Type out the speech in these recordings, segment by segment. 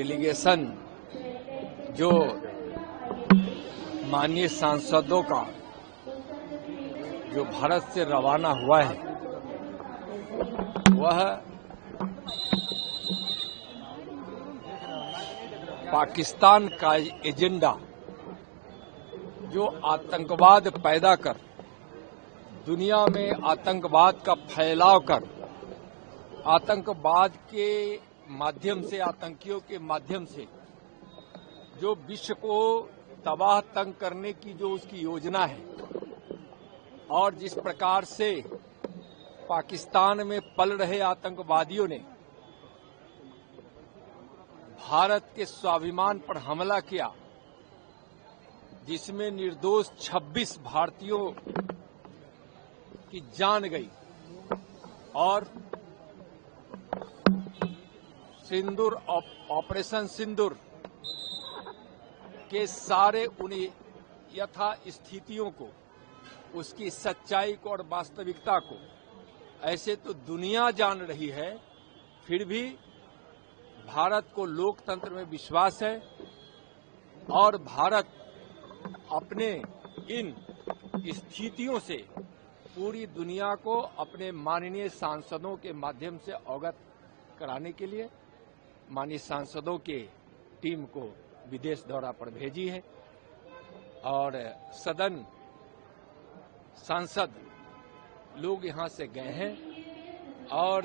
Delegation जो माननीय सांसदों का जो भारत से रवाना हुआ है वह पाकिस्तान का एजेंडा जो आतंकवाद पैदा कर दुनिया में आतंकवाद का फैलाव कर आतंकवाद के माध्यम से आतंकियों के माध्यम से जो विश्व को तबाह तंग करने की जो उसकी योजना है और जिस प्रकार से पाकिस्तान में पल रहे आतंकवादियों ने भारत के स्वाभिमान पर हमला किया, जिसमें निर्दोष 26 भारतीयों की जान गई और सिंदूर ऑपरेशन सिंदूर के सारे उन्हें यथा स्थितियों को, उसकी सच्चाई को और वास्तविकता को ऐसे तो दुनिया जान रही है, फिर भी भारत को लोकतंत्र में विश्वास है और भारत अपने इन स्थितियों से पूरी दुनिया को अपने माननीय सांसदों के माध्यम से अवगत कराने के लिए माननीय सांसदों के टीम को विदेश दौरा पर भेजी है और सदन सांसद लोग यहां से गए हैं और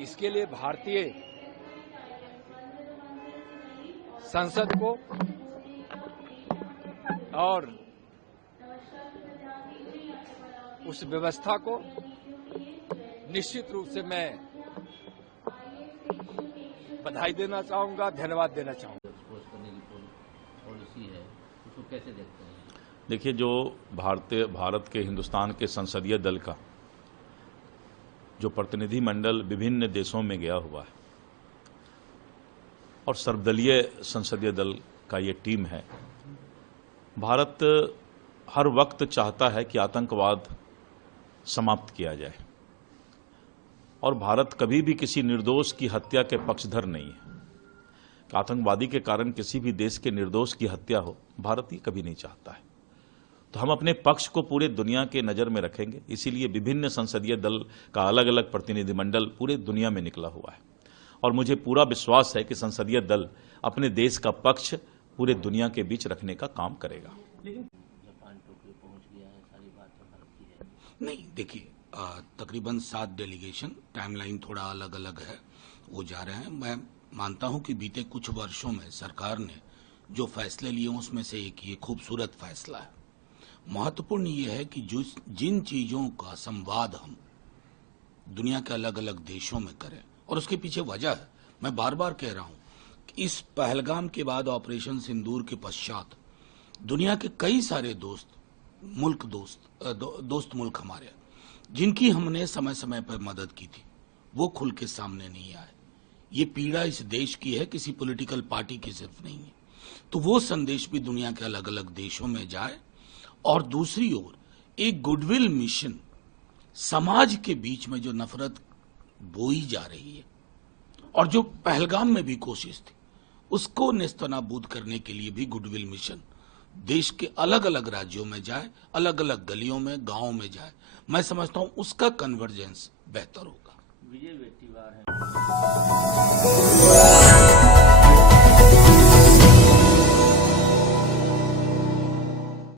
इसके लिए भारतीय संसद को और उस व्यवस्था को निश्चित रूप से मैं बधाई देना चाहूंगा, धन्यवाद देना चाहूंगा। पॉलिसी है उसको कैसे देखते हैं? देखिए, जो भारत के हिंदुस्तान के संसदीय दल का जो प्रतिनिधिमंडल विभिन्न देशों में गया हुआ है और सर्वदलीय संसदीय दल का ये टीम है, भारत हर वक्त चाहता है कि आतंकवाद समाप्त किया जाए और भारत कभी भी किसी निर्दोष की हत्या के पक्षधर नहीं है। आतंकवादी के कारण किसी भी देश के निर्दोष की हत्या हो, भारत ये कभी नहीं चाहता है। तो हम अपने पक्ष को पूरे दुनिया के नज़र में रखेंगे, इसीलिए विभिन्न संसदीय दल का अलग अलग प्रतिनिधिमंडल पूरे दुनिया में निकला हुआ है और मुझे पूरा विश्वास है कि संसदीय दल अपने देश का पक्ष पूरे दुनिया के बीच रखने का काम करेगा। जापान टोक्यो पहुंच गया है, सारी बातें भारत की है। नहीं, देखिए, तकरीबन 7 डेलीगेशन, टाइमलाइन थोड़ा अलग अलग है, वो जा रहे हैं। मैं मानता हूं कि बीते कुछ वर्षों में सरकार ने जो फैसले लिए उसमें से एक ये खूबसूरत फैसला है। महत्वपूर्ण ये है कि जिन चीजों का संवाद हम दुनिया के अलग अलग देशों में करें, और उसके पीछे वजह है, मैं बार बार कह रहा हूं कि इस पहलगाम के बाद ऑपरेशन सिंदूर के पश्चात दुनिया के कई सारे दोस्त मुल्क हमारे जिनकी हमने समय समय पर मदद की थी, वो खुल के सामने नहीं आए। ये पीड़ा इस देश की है, किसी पॉलिटिकल पार्टी की सिर्फ नहीं है। तो वो संदेश भी दुनिया के अलग अलग देशों में जाए और दूसरी ओर एक गुडविल मिशन, समाज के बीच में जो नफरत बोई जा रही है और जो पहलगाम में भी कोशिश थी, उसको नेस्तनाबूद करने के लिए भी गुडविल मिशन देश के अलग अलग राज्यों में जाए, अलग अलग गलियों में, गांवों में जाए। मैं समझता हूं उसका कन्वर्जेंस बेहतर होगा। विजय व्यक्तिवार है।